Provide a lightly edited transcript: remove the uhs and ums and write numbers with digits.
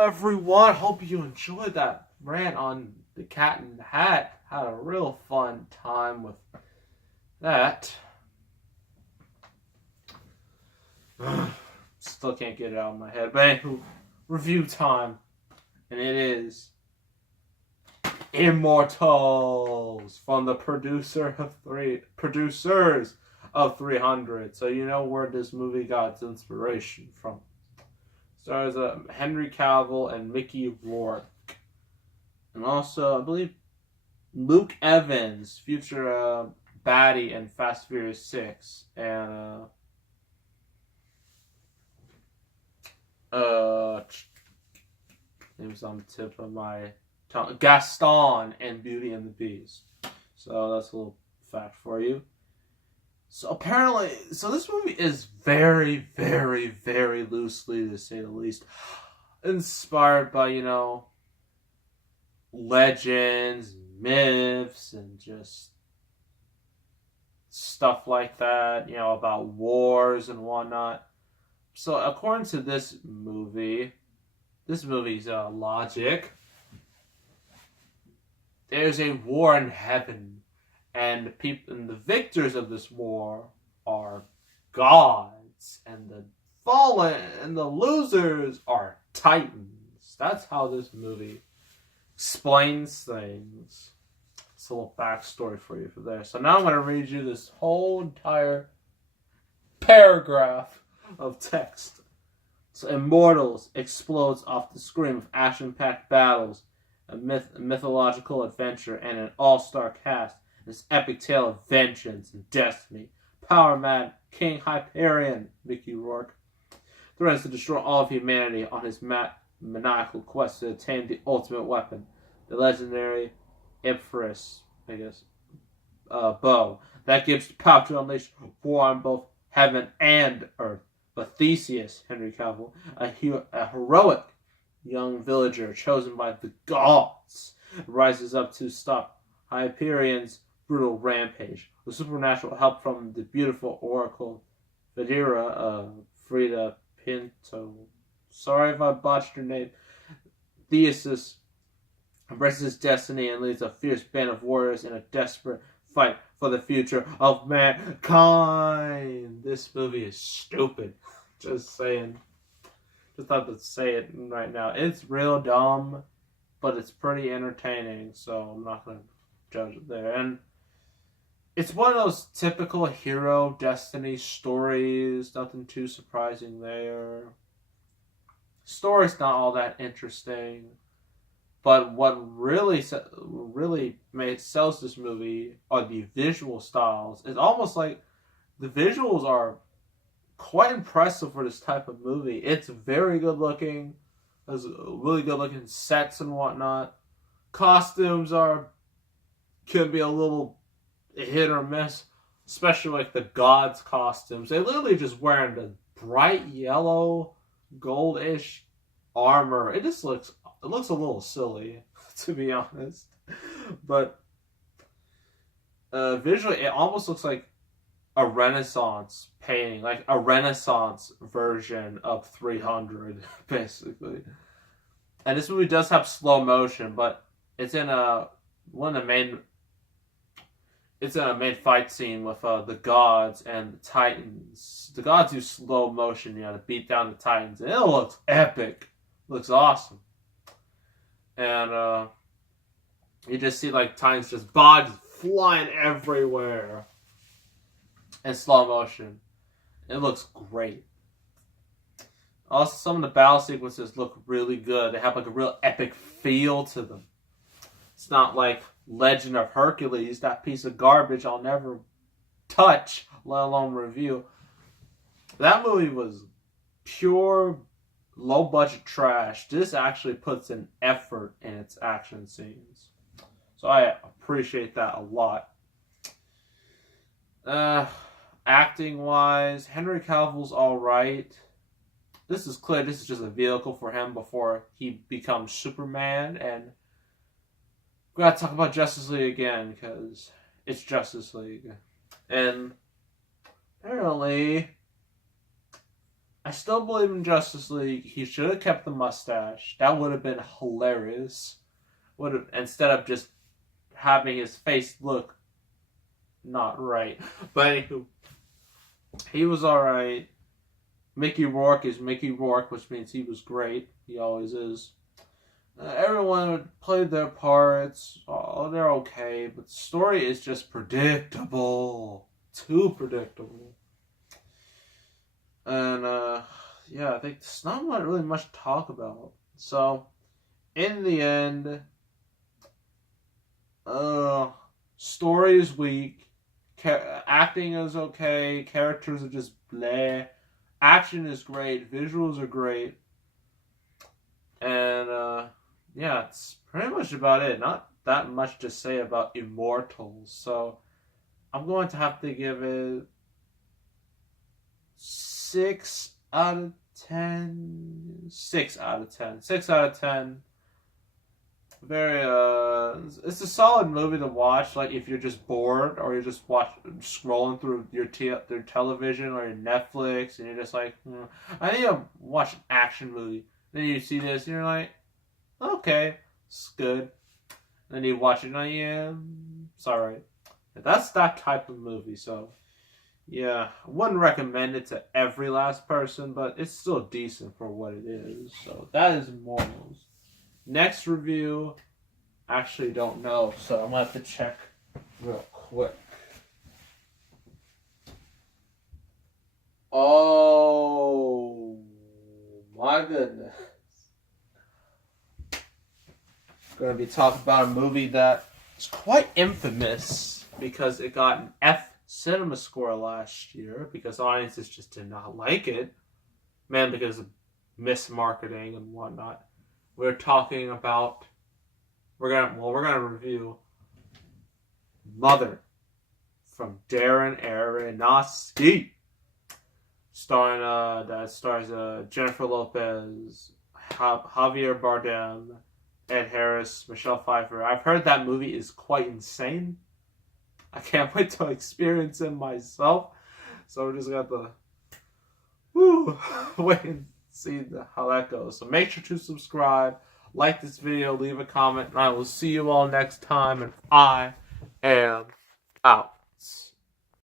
Everyone, hope you enjoyed that rant on the Cat in the Hat. Had a real fun time with that. Still can't get it out of my head. But anywho, review time. And it is Immortals from the producers of 300. So you know where this movie got its inspiration from. Stars Henry Cavill and Mickey Rourke. And also, I believe, Luke Evans, future baddie in Fast and Furious 6. And, name's on the tip of my tongue. Gaston in Beauty and the Beast. So that's a little fact for you. So apparently, this movie is very, very, very loosely, to say the least, inspired by, legends, myths, and just stuff like that, about wars and whatnot. So according to this movie's logic, there's a war in heaven. And the victors of this war are gods, and the fallen and the losers are titans. That's how this movie explains things. It's a little backstory for you for there. So now I'm going to read you this whole entire paragraph of text. So Immortals explodes off the screen with action-packed battles, a mythological adventure, and an all-star cast. This epic tale of vengeance and destiny. Power mad King Hyperion, Mickey Rourke, threatens to destroy all of humanity on his maniacal quest to attain the ultimate weapon, the legendary Iphris, bow, that gives the power to unleash war on both heaven and earth. But Theseus, Henry Cavill, a heroic young villager chosen by the gods, rises up to stop Hyperion's brutal rampage. With supernatural help from the beautiful oracle Frida Pinto. Sorry if I botched your name. Theseus embraces his destiny and leads a fierce band of warriors in a desperate fight for the future of mankind. This movie is stupid. Just saying. Just have to say it right now. It's real dumb, but it's pretty entertaining, so I'm not going to judge it there. And it's one of those typical hero destiny stories. Nothing too surprising there. Story's not all that interesting. But what really sells this movie are the visual styles. It's almost like the visuals are quite impressive for this type of movie. It's very good looking. There's really good looking sets and whatnot. Costumes can be a little hit or miss, especially like the gods' costumes. They literally just wearing the bright yellow, goldish armor. It looks a little silly, to be honest. But visually, it almost looks like a Renaissance painting, like a Renaissance version of 300, basically. And this movie does have slow motion, but it's in a main fight scene with the gods and the titans. The gods use slow motion, to beat down the titans, and it looks epic. It looks awesome. And you just see like titans just bodies flying everywhere in slow motion. It looks great. Also, some of the battle sequences look really good. They have like a real epic feel to them. It's not like Legend of Hercules, that piece of garbage I'll never touch, let alone review. That movie was pure low-budget trash. This actually puts an effort in its action scenes. So I appreciate that a lot. Acting-wise, Henry Cavill's alright. This is clear. This is just a vehicle for him before he becomes Superman. And we gotta talk about Justice League again, because it's Justice League. And apparently I still believe in Justice League. He should have kept the mustache. That would have been hilarious. Would have, instead of just having his face look not right. But anywho, he was alright. Mickey Rourke is Mickey Rourke, which means he was great. He always is. Everyone played their parts. Oh, they're okay. But the story is just predictable. Too predictable. And, yeah, I think there's not really much to talk about. So, in the end, story is weak. Acting is okay. Characters are just bleh. Action is great. Visuals are great. And, yeah, it's pretty much about it. Not that much to say about Immortals. So, I'm going to have to give it 6 out of 10. 6 out of 10. 6 out of 10. Very, it's a solid movie to watch. Like, if you're just bored or you're just scrolling through your television or your Netflix and you're just like, I need to watch an action movie. Then you see this and you're like, okay, it's good. And then you watch it and yeah, it's alright. That's that type of movie, so yeah, I wouldn't recommend it to every last person, but it's still decent for what it is. So that is Immortals. Next review, actually don't know, so I'm gonna have to check real quick. Oh my goodness. Gonna be talking about a movie that is quite infamous because it got an F cinema score last year because audiences just did not like it. Man, because of mismarketing and whatnot. We're talking about we're gonna review Mother from Darren Aronofsky. That stars Jennifer Lopez, Javier Bardem, Ed Harris, Michelle Pfeiffer. I've heard that movie is quite insane. I can't wait to experience it myself. So we're just gonna have to wait and see how that goes. So make sure to subscribe, like this video, leave a comment, and I will see you all next time. And I am out.